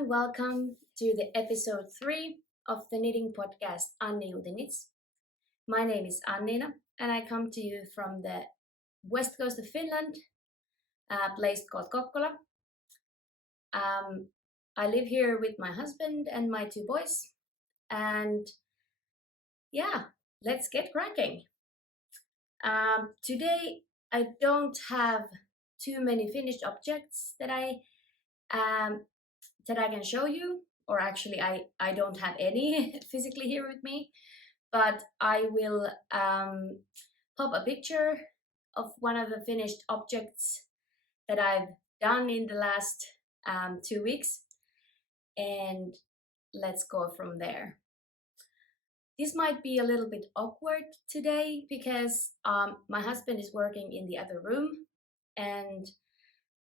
and welcome to the episode 3 of the knitting podcast Annijuuti Knits. My name is Annina and I come to you from the west coast of Finland, a place called Kokkola. I live here with my husband and my 2 boys, and yeah, let's get cracking. Today I don't have too many finished objects that I can show you, or actually I don't have any physically here with me, but I will pop a picture of one of the finished objects that I've done in the last 2 weeks, and let's go from there. This might be a little bit awkward today because my husband is working in the other room, and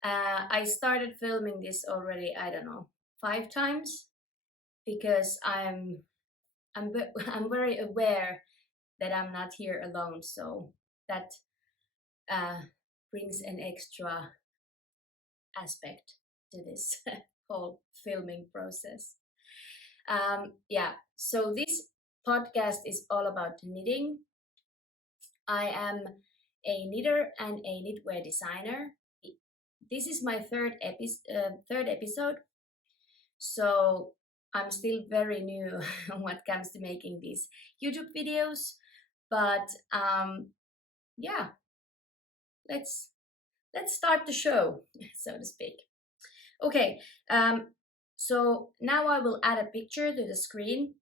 I started filming this already, I don't know, 5 times, because I'm very aware that I'm not here alone, so that brings an extra aspect to this whole filming process. So this podcast is all about knitting. I am a knitter and a knitwear designer. This is my third episode, so I'm still very new when it comes to making these YouTube videos, but let's start the show, so to speak. Okay, so now I will add a picture to the screen.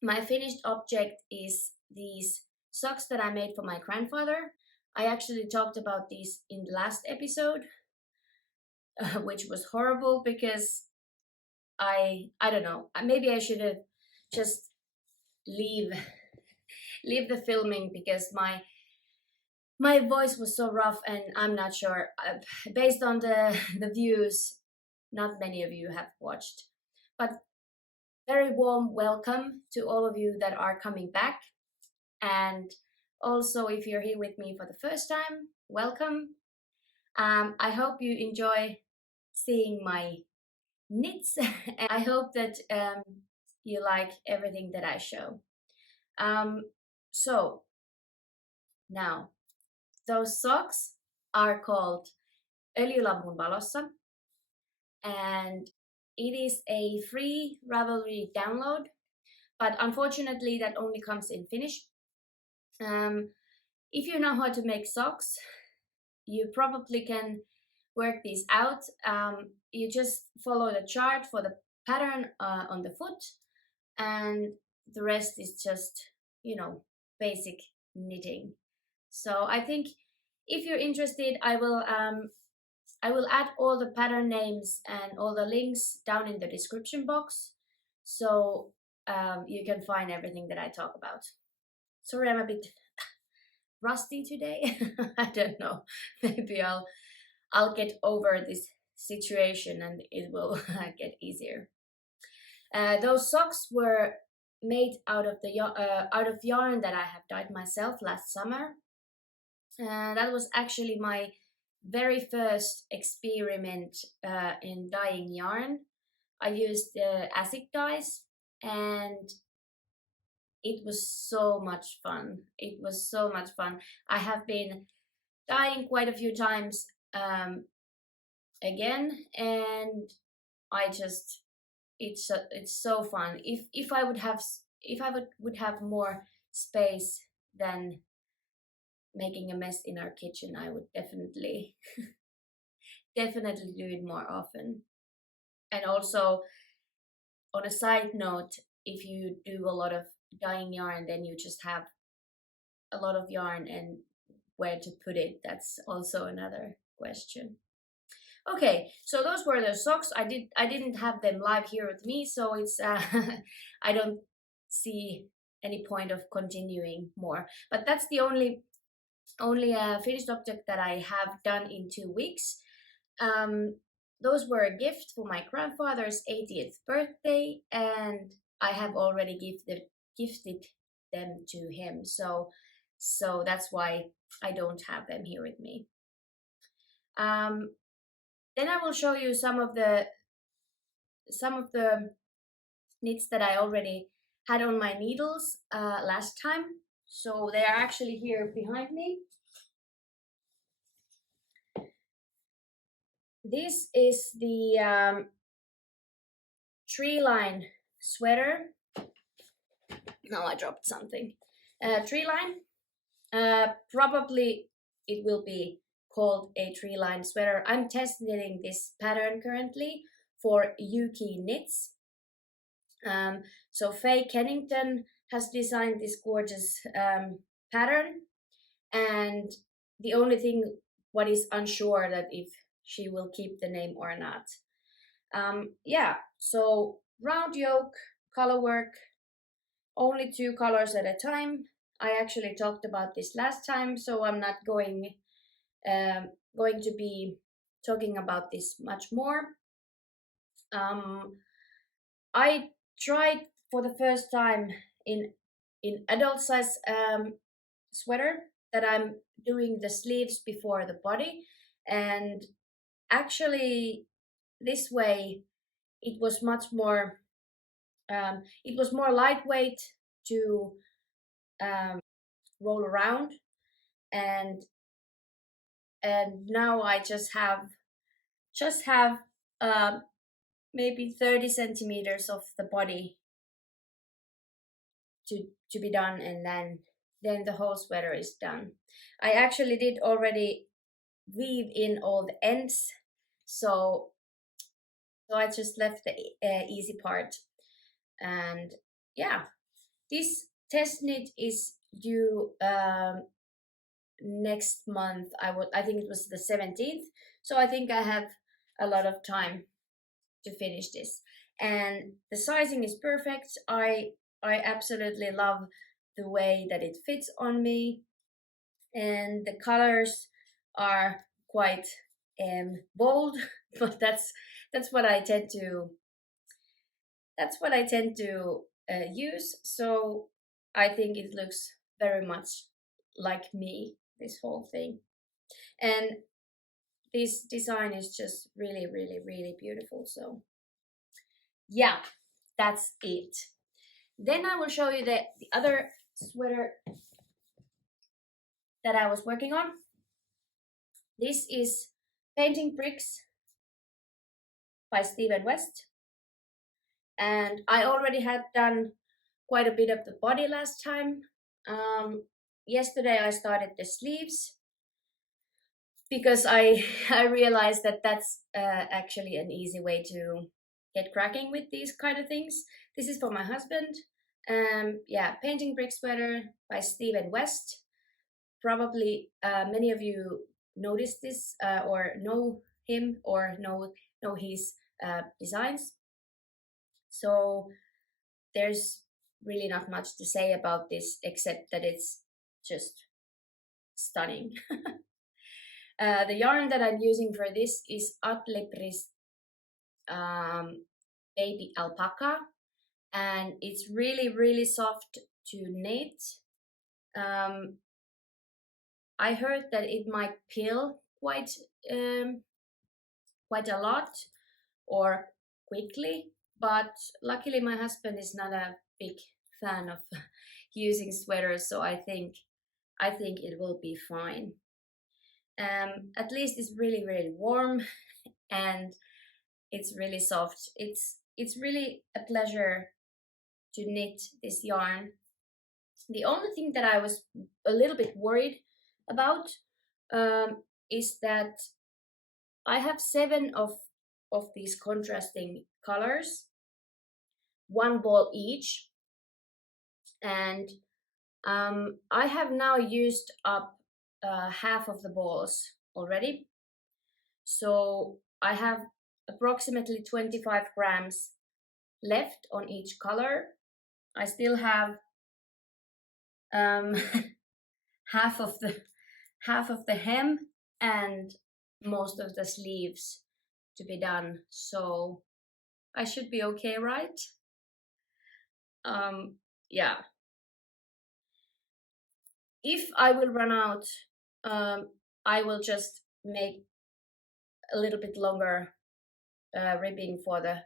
My finished object is these socks that I made for my grandfather. I actually talked about these in the last episode, which was horrible because I don't know, maybe I should have just leave the filming because my voice was so rough, and I'm not sure, based on the views, not many of you have watched, but very warm welcome to all of you that are coming back. And also, if you're here with me for the first time, welcome. I hope you enjoy seeing my knits, and I hope that you like everything that I show. So now, those socks are called Öljylampun valossa, and it is a free Ravelry download, but unfortunately that only comes in Finnish. If you know how to make socks, you probably can work these out. You just follow the chart for the pattern on the foot, and the rest is just, basic knitting. So I think if you're interested, I will add all the pattern names and all the links down in the description box, so you can find everything that I talk about. Sorry, I'm a bit rusty today. I don't know. Maybe I'll get over this situation and it will get easier. Those socks were made out of yarn that I have dyed myself last summer. That was actually my very first experiment in dyeing yarn. I used acid dyes, and it was so much fun. It was so much fun. I have been dyeing quite a few times again, and it's so fun. If I would have more space than making a mess in our kitchen, I would definitely do it more often. And also, on a side note, if you do a lot of dyeing yarn, then you just have a lot of yarn, and where to put it, that's also another question. Okay, so those were the socks. I didn't have them live here with me, so it's I don't see any point of continuing more. But that's the only finished object that I have done in 2 weeks. Those were a gift for my grandfather's 80th birthday, and I have already gifted them to him. So that's why I don't have them here with me. Then I will show you some of the some of the knits that I already had on my needles last time. So they are actually here behind me. This is the Treeline sweater. Now I dropped something. Treeline. Probably it will be called a Treeline sweater. I'm testing this pattern currently for Yuki Knits. So Faye Kennington has designed this gorgeous pattern, and the only thing what is unsure that if she will keep the name or not. Yeah, so round yoke, color work, only 2 colors at a time. I actually talked about this last time, so I'm not going to be talking about this much more. I tried for the first time in adult size sweater that I'm doing the sleeves before the body, and actually this way it was much more it was more lightweight to roll around, and now I just have maybe 30 centimeters of the body to be done, and then the whole sweater is done. I actually did already weave in all the ends, so I just left the easy part. And yeah, this test knit is due next month. I think it was the 17th, so I think I have a lot of time to finish this, and the sizing is perfect. I absolutely love the way that it fits on me, and the colors are quite bold, but that's what I tend to use. So I think it looks very much like me, this whole thing, and this design is just really, really, really beautiful. So yeah, that's it. Then I will show you the other sweater that I was working on. This is Painting Bricks by Stephen West, and I already had done quite a bit of the body last time. Yesterday I started the sleeves because I realized that that's actually an easy way to get cracking with these kind of things. This is for my husband. Yeah, Painting Brick Sweater by Stephen West. Probably many of you noticed this or know him or know his designs. So there's really not much to say about this except that it's just stunning. The yarn that I'm using for this is Atlipris Baby Alpaca, and it's really, really soft to knit. I heard that it might peel quite a lot or quickly, but luckily my husband is not a big fan of using sweaters, so I think it will be fine. At least it's really, really warm and it's really soft. It's really a pleasure to knit this yarn. The only thing that I was a little bit worried about is that I have 7 of these contrasting colors, 1 ball each, and I have now used up half of the balls already. So I have approximately 25 grams left on each color. I still have half of the hem and most of the sleeves to be done, so I should be okay, right? Yeah, if I will run out, I will just make a little bit longer ribbing for the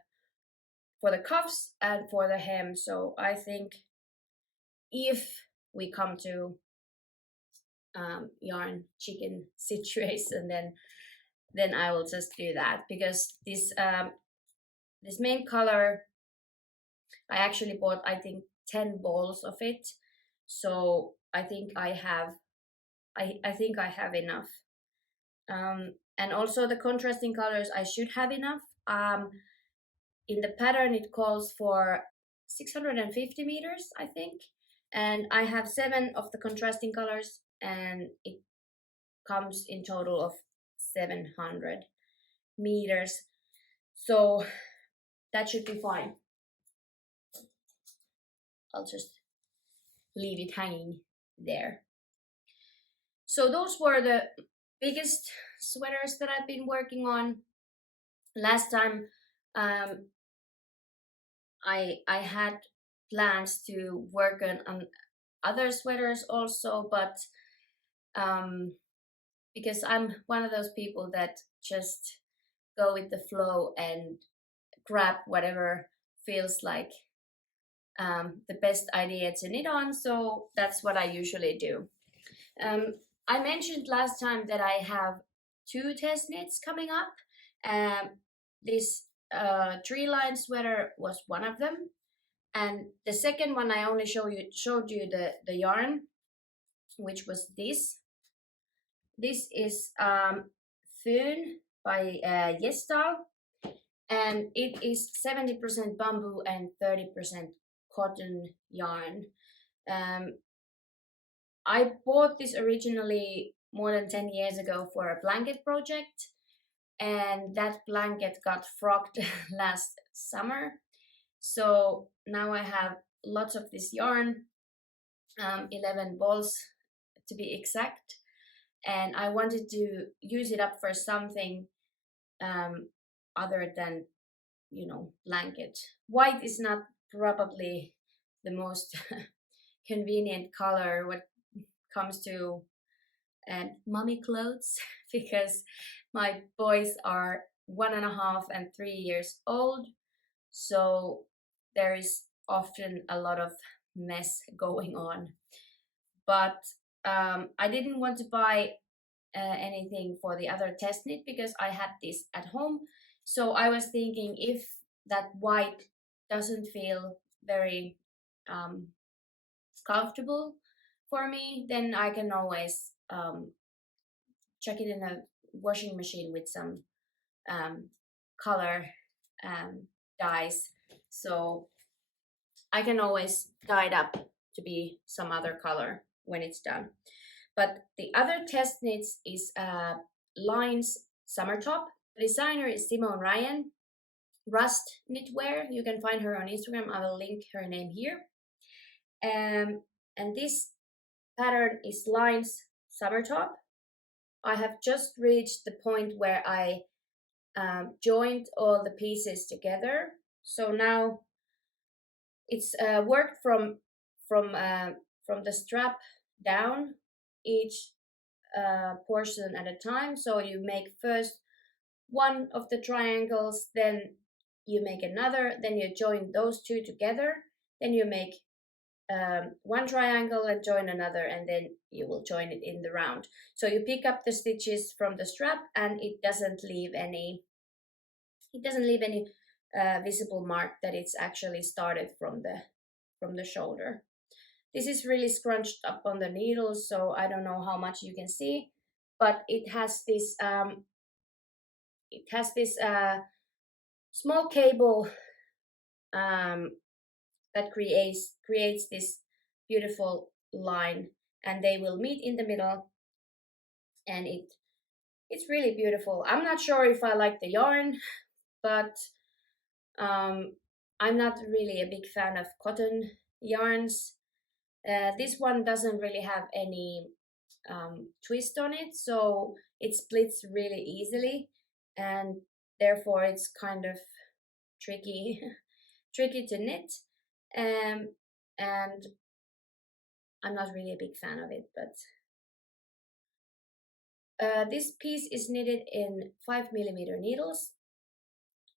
for the cuffs and for the hem. So I think if we come to yarn chicken situation, then I will just do that, because this main color, I actually bought, I think, 10 balls of it. So I think I have enough. And also the contrasting colors, I should have enough. In the pattern it calls for 650 meters, I think, and I have 7 of the contrasting colors, and it comes in total of 700 meters. So that should be fine. I'll just leave it hanging there. So those were the biggest sweaters that I've been working on. Last time I had plans to work on other sweaters also, but because I'm one of those people that just go with the flow and grab whatever feels like the best idea to knit on, so that's what I usually do. I mentioned last time that I have 2 test knits coming up. This Treeline sweater was one of them, and the second one I only showed you the yarn, which was this. This is Föhn by Gestahl, and it is 70% bamboo and 30% cotton yarn. I bought this originally more than 10 years ago for a blanket project, and that blanket got frogged last summer. So now I have lots of this yarn, 11 balls to be exact, and I wanted to use it up for something other than, you know, blanket. White is not probably the most convenient color when it comes to mommy clothes, because my boys are 1.5 and 3 years old, so there is often a lot of mess going on. But I didn't want to buy anything for the other test knit because I had this at home. So I was thinking, if that white doesn't feel very comfortable for me, then I can always chuck it in a washing machine with some color dyes, so I can always dye it up to be some other color when it's done. But the other test knits is Line's Summertop. The designer is Simone Ryan, Rust Knitwear. You can find her on Instagram. I will link her name here. And this pattern is Line's Summertop. I have just reached the point where I joined all the pieces together. So now it's worked from the strap down, each portion at a time. So you make first one of the triangles, then you make another, then you join those 2 together, then you make one triangle and join another, and then you will join it in the round. So you pick up the stitches from the strap, and it doesn't leave any visible mark that it's actually started from the shoulder. This is really scrunched up on the needle, so I don't know how much you can see, but it has this small cable that creates this beautiful line, and they will meet in the middle, and it's really beautiful. I'm not sure if I like the yarn, but I'm not really a big fan of cotton yarns. This one doesn't really have any twist on it, so it splits really easily, and therefore it's kind of tricky to knit, and I'm not really a big fan of it. But this piece is knitted in 5mm needles,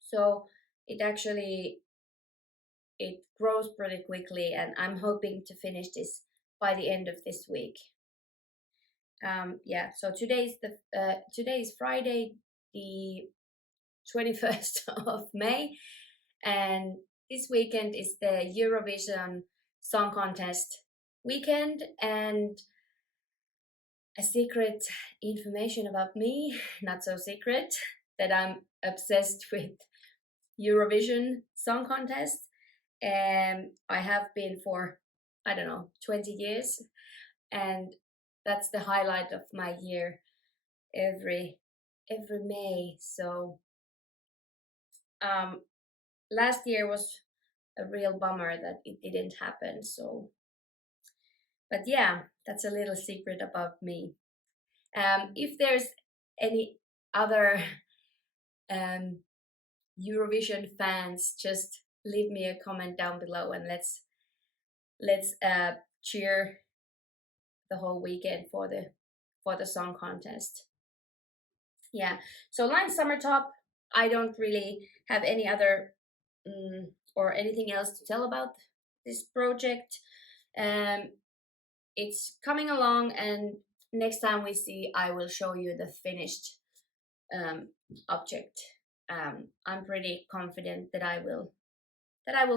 so it actually it grows pretty quickly, and I'm hoping to finish this by the end of this week. Yeah, so today is Friday, the 21st of May, and this weekend is the Eurovision Song Contest weekend. And a secret information about me, not so secret, that I'm obsessed with Eurovision Song Contest. And I have been for, I don't know, 20 years. And that's the highlight of my year every May. So last year was a real bummer that it didn't happen. So, but yeah, that's a little secret about me. If there's any other Eurovision fans, just leave me a comment down below, and let's cheer the whole weekend for the song contest. Yeah, so line summer top, I don't really have any other or anything else to tell about this project. It's coming along, and next time we see, I will show you the finished object. I'm pretty confident that I will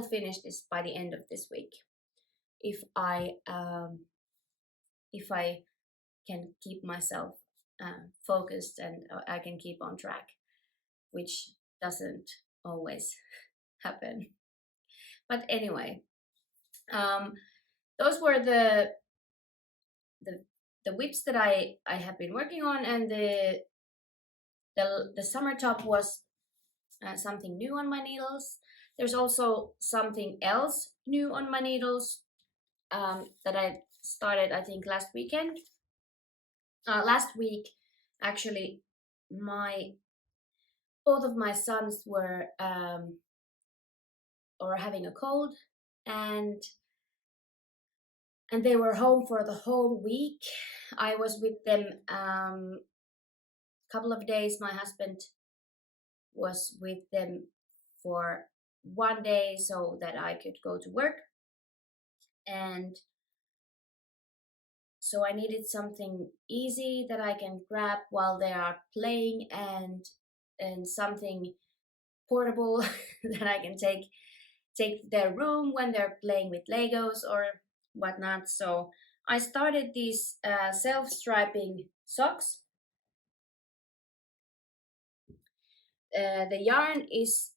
finish this by the end of this week, if I can keep myself focused, and I can keep on track, which doesn't always happen. But anyway, those were the whips that I have been working on, and the summer top was something new on my needles. There's also something else new on my needles that I started, I think, last weekend. Last week, actually, both of my sons were having a cold, and they were home for the whole week. I was with them a couple of days. My husband was with them for one day so that I could go to work, and so I needed something easy that I can grab while they are playing, and something portable that I can take to their room when they're playing with Legos or whatnot. So I started these self-striping socks. The yarn is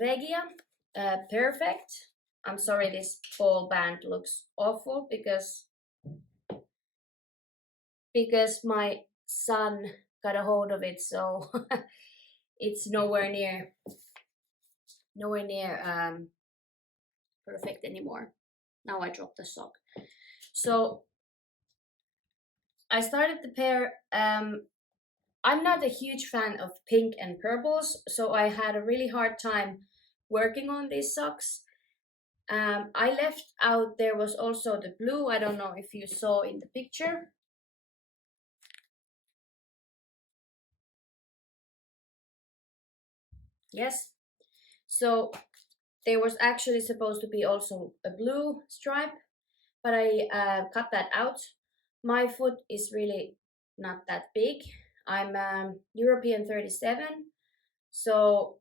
Regia Perfect. I'm sorry, this ball band looks awful because my son got a hold of it, so it's nowhere near perfect anymore. Now I dropped the sock. So I started the pair. I'm not a huge fan of pink and purples, so I had a really hard time working on these socks. I left out, there was also the blue. I don't know if you saw in the picture. Yes. So there was actually supposed to be also a blue stripe, but I cut that out. My foot is really not that big. I'm European 37, so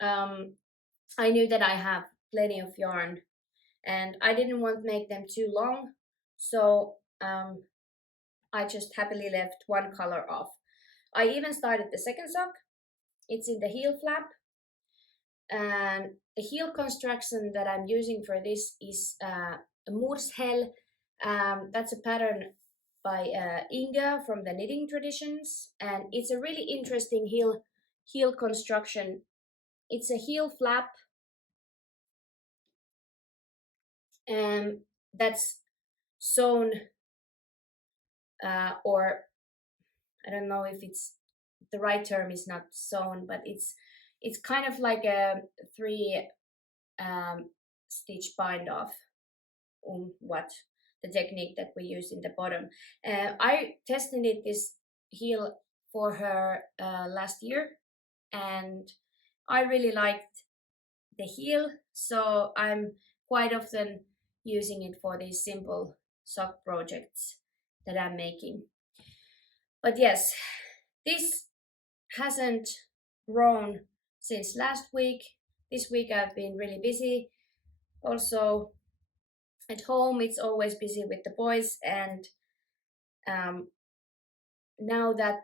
I knew that I have plenty of yarn, and I didn't want to make them too long, so I just happily left one color off. I even started the second sock. It's in the heel flap, and the heel construction that I'm using for this is Morshell. That's a pattern by Inga from the Knitting Traditions, and it's a really interesting heel construction. It's a heel flap, and that's sewn, or I don't know if it's the right term is not sewn, but it's kind of like a 3 stitch bind off. What the technique that we use in the bottom. I tested this heel for her last year, and I really liked the heel, so I'm quite often using it for these simple sock projects that I'm making. But yes, this hasn't grown since last week. This week I've been really busy. Also at home, it's always busy with the boys, and um, now that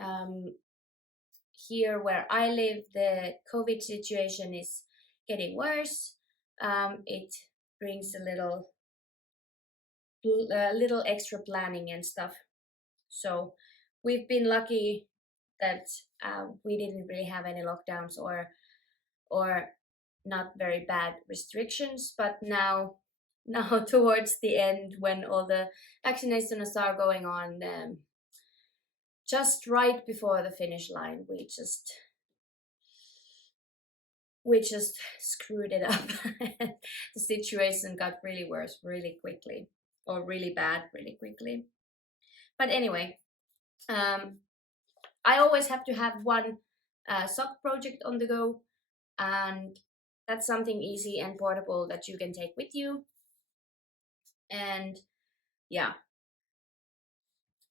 um, here where I live, the COVID situation is getting worse. It brings a little extra planning and stuff. So we've been lucky that we didn't really have any lockdowns or not very bad restrictions. But now towards the end, when all the vaccinations are going on, just right before the finish line, we just screwed it up. The situation got really worse really quickly, or really bad really quickly. But anyway, I always have to have one sock project on the go, and that's something easy and portable that you can take with you. And yeah,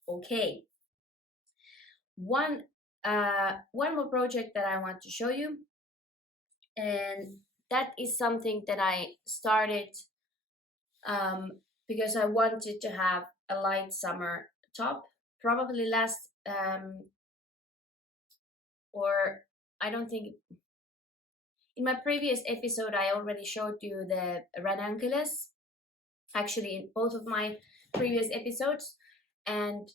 okay. One more project that I want to show you, and that is something that I started um, because I wanted to have a light summer top. Probably last or I don't think in my previous episode I already showed you the ranunculus, actually in both of my previous episodes, and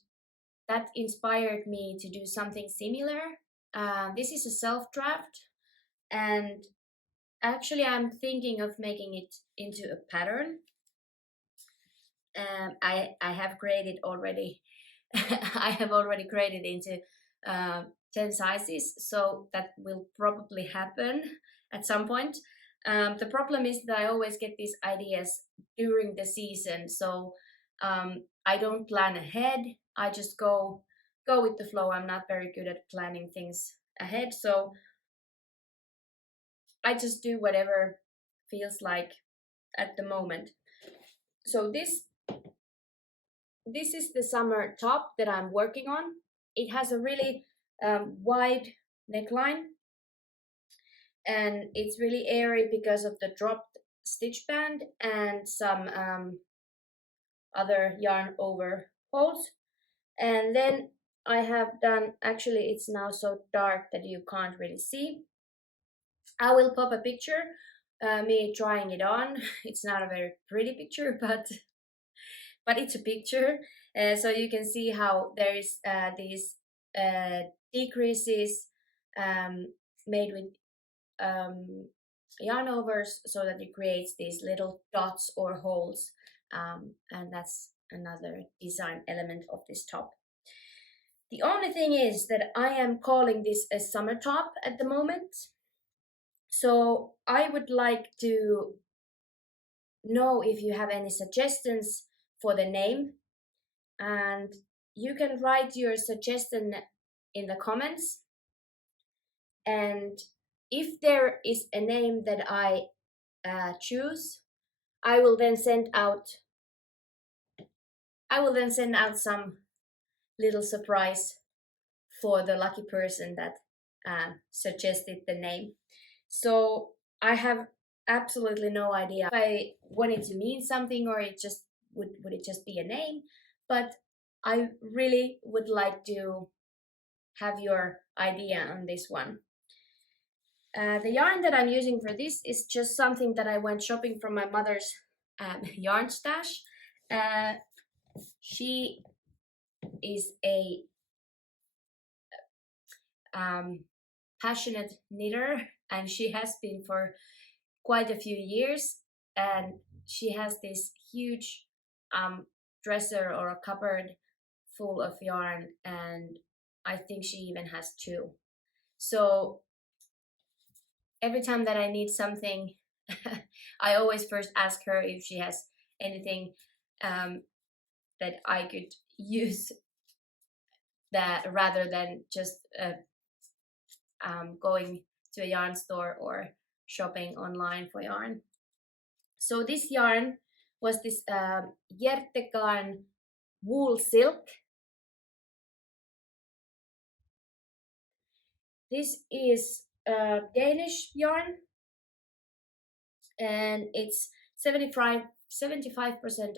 that inspired me to do something similar. This is a self draft, and actually I'm thinking of making it into a pattern. I have created already. I have already created into 10 sizes, so that will probably happen at some point. The problem is that I always get these ideas during the season, so I don't plan ahead. I just go with the flow. I'm not very good at planning things ahead, so I just do whatever feels like at the moment. So this is the summer top that I'm working on. It has a really wide neckline, and it's really airy because of the dropped stitch band and some other yarn over holes. And then I have done, actually it's now so dark that you can't really see. I will pop a picture, me trying it on. It's not a very pretty picture, but it's a picture, so you can see how there is these decreases made with yarn overs, so that it creates these little dots or holes, and that's another design element of this top. The only thing is that I am calling this a summer top at the moment, so I would like to know if you have any suggestions for the name, and you can write your suggestion in the comments. And if there is a name that I choose, I will then send out some little surprise for the lucky person that suggested the name. So I have absolutely no idea if I want it to mean something, or it just would it just be a name. But I really would like to have your idea on this one. The yarn that I'm using for this is just something that I went shopping from my mother's yarn stash. She is a passionate knitter, and she has been for quite a few years, and she has this huge dresser or a cupboard full of yarn, and I think she even has two. So every time that I need something, I always first ask her if she has anything that I could use, that rather than just going to a yarn store or shopping online for yarn. So this yarn was this Hjertegarn wool silk. This is Danish yarn, and it's 75%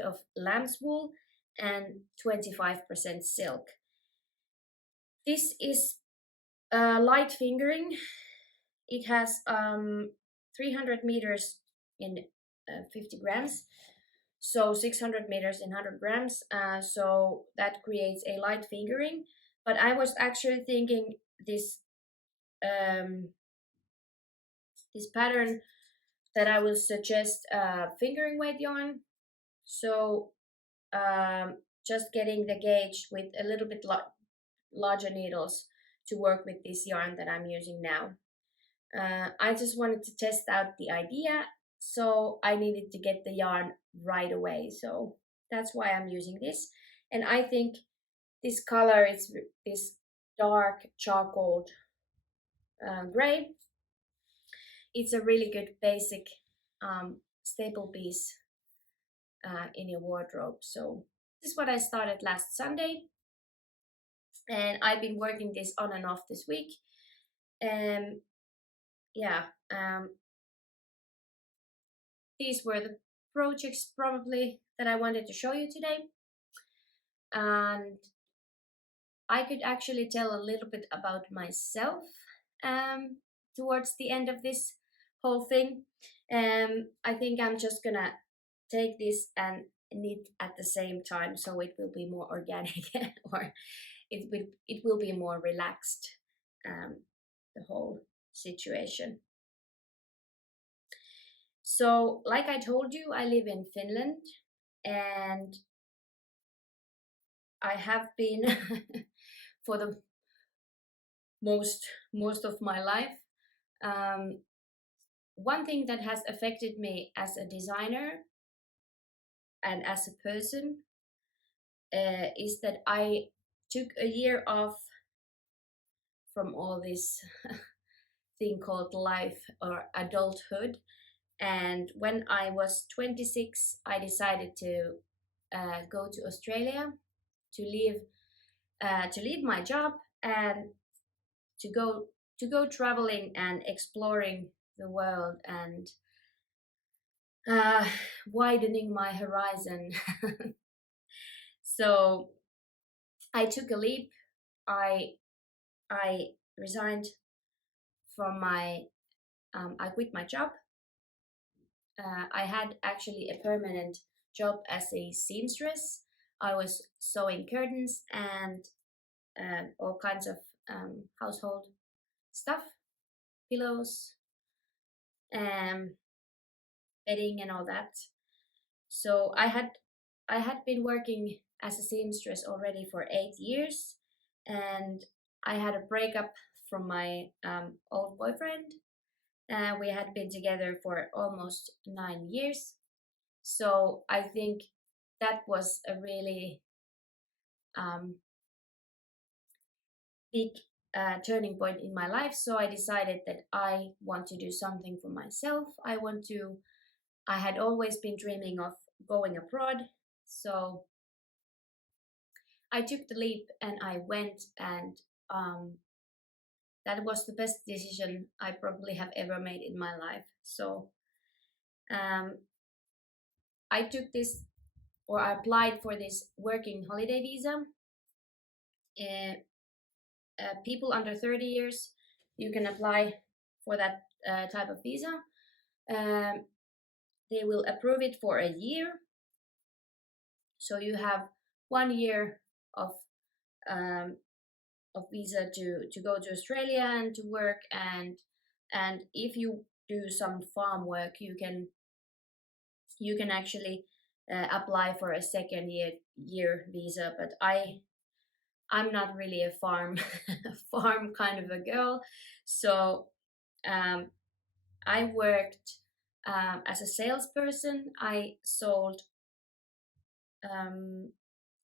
of lamb's wool and 25% silk. This is light fingering. It has 300 meters in 50 grams, so 600 meters in 100 grams, so that creates a light fingering. But I was actually thinking this this pattern that I will suggest fingering weight yarn, so just getting the gauge with a little bit larger needles to work with this yarn that I'm using now. I just wanted to test out the idea, so I needed to get the yarn right away, so that's why I'm using this. And I think this color is this dark charcoal gray. It's a really good basic staple piece in your wardrobe. So this is what I started last Sunday, and I've been working this on and off this week. And yeah, these were the projects probably that I wanted to show you today. And I could actually tell a little bit about myself towards the end of this whole thing. I think I'm just gonna take this and knit at the same time, so it will be more organic or it will be more relaxed, the whole situation. So like I told you, I live in Finland, and I have been for the most of my life. One thing that has affected me as a designer and as a person is that I took a year off from all this thing called life or adulthood. And when I was 26, I decided to go to Australia to leave my job and to go traveling and exploring the world and widening my horizon. So I took a leap. I resigned from my I quit my job. I had actually a permanent job as a seamstress. I was sewing curtains and all kinds of household stuff, pillows, bedding and all that. So I had been working as a seamstress already for 8 years, and I had a breakup from my old boyfriend. We had been together for almost 9 years. So I think that was a really big turning point in my life. So I decided that I want to do something for myself. I had always been dreaming of going abroad. So I took the leap and I went, and that was the best decision I probably have ever made in my life. So I took this, or I applied for this working holiday visa. People under 30 years, you can apply for that type of visa. They will approve it for a year. So you have 1 year of visa to go to Australia and to work, and if you do some farm work, you can actually apply for a second year visa. But I'm not really a farm kind of a girl, so I worked as a salesperson. I sold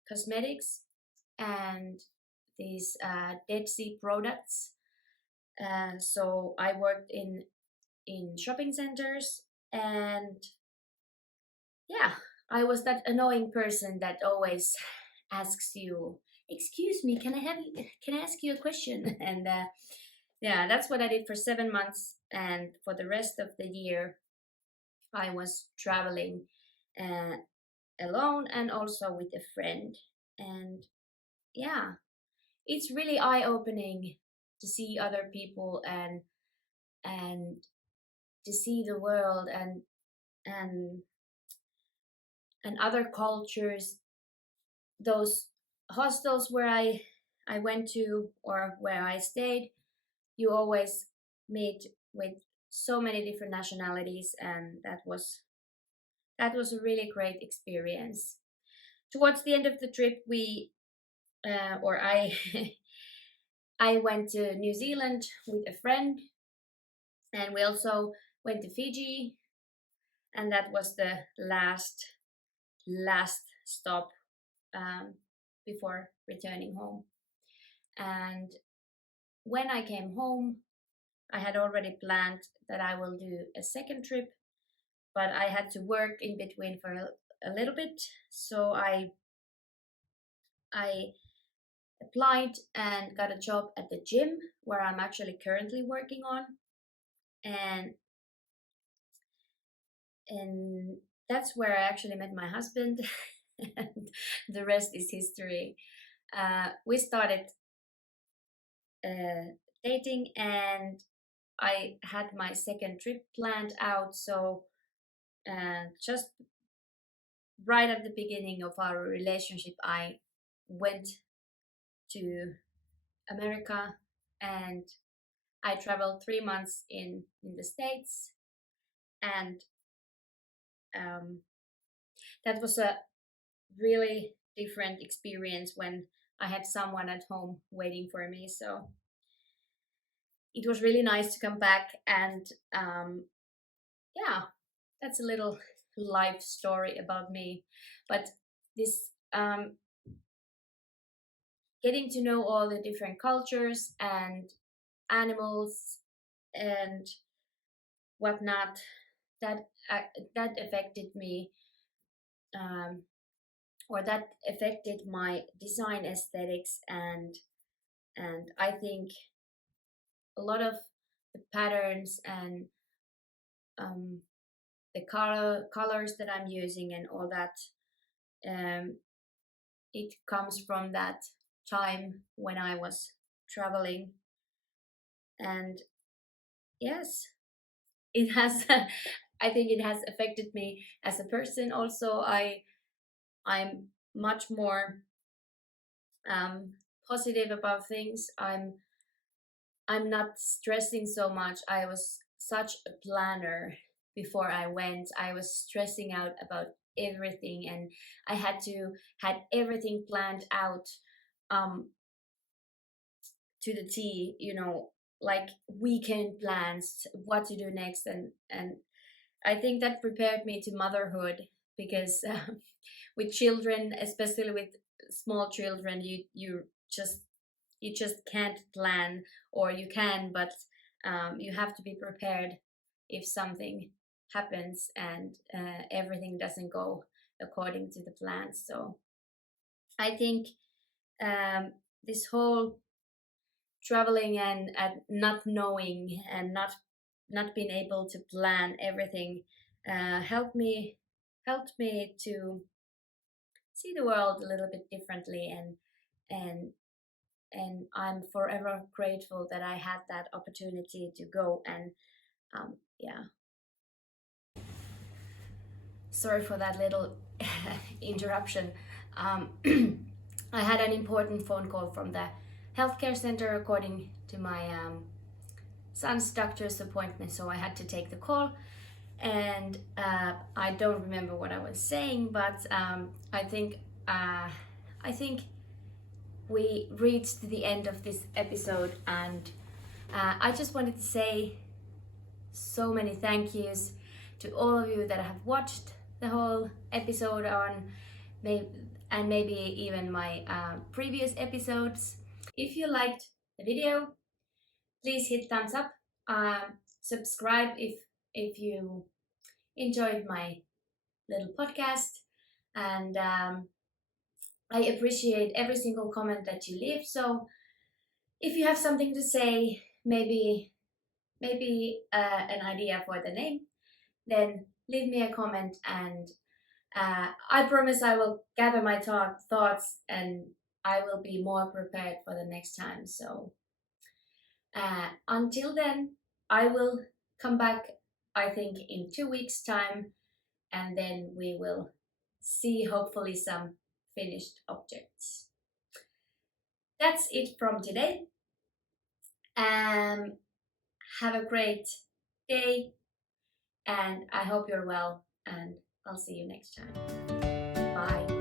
cosmetics and these Dead Sea products. So I worked in in shopping centers. And yeah, I was that annoying person that always asks you, "Excuse me, can I ask you a question?" And yeah, that's what I did for 7 months. And for the rest of the year, I was traveling uh, alone and also with a friend. And yeah, it's really eye-opening to see other people and to see the world and and other cultures. Those hostels where I went to or where I stayed, you always meet with so many different nationalities, and that was a really great experience. Towards the end of the trip, we or I I went to New Zealand with a friend, and we also went to Fiji, and that was the last stop um, before returning home. And when I came home, I had already planned that I will do a second trip, but I had to work in between for a little bit, so I applied and got a job at the gym where I'm actually currently working on, and and that's where I actually met my husband, and the rest is history. We started dating, and I had my second trip planned out. So just right at the beginning of our relationship, I went to America, and I traveled 3 months in the States, and um, that was a really different experience when I had someone at home waiting for me. So it was really nice to come back, and yeah, that's a little life story about me. But this getting to know all the different cultures and animals and whatnot, that that affected me, um, or that affected my design aesthetics, and I think a lot of the patterns and um, the colors that I'm using and all that, um, it comes from that time when I was traveling. And yes, it has I think it has affected me as a person also. I'm much more um, positive about things. I'm not stressing so much. I was such a planner before I went. I was stressing out about everything, and I had everything planned out um to the T, like weekend plans, what to do next, and I think that prepared me to motherhood, because with children, especially with small children, just you just can't plan, or you can, but you have to be prepared if something happens and everything doesn't go according to the plan. So I think this whole traveling and not knowing and not being able to plan everything helped me to see the world a little bit differently, and and I'm forever grateful that I had that opportunity to go. And yeah, sorry for that little interruption. um, I had an important phone call from the healthcare center according to my son's doctor's appointment, so I had to take the call. And I don't remember what I was saying, but I think we reached the end of this episode, and I just wanted to say so many thank yous to all of you that have watched the whole episode and maybe even my previous episodes. If you liked the video, please hit thumbs up. subscribe if you enjoyed my little podcast, and I appreciate every single comment that you leave. So if you have something to say, maybe an idea for the name, then leave me a comment, and I promise I will gather my thoughts, and I will be more prepared for the next time. So until then, I will come back, I think, in 2 weeks' time, and then we will see hopefully some finished objects. That's it from today. Have a great day, and I hope you're well, and I'll see you next time. Bye.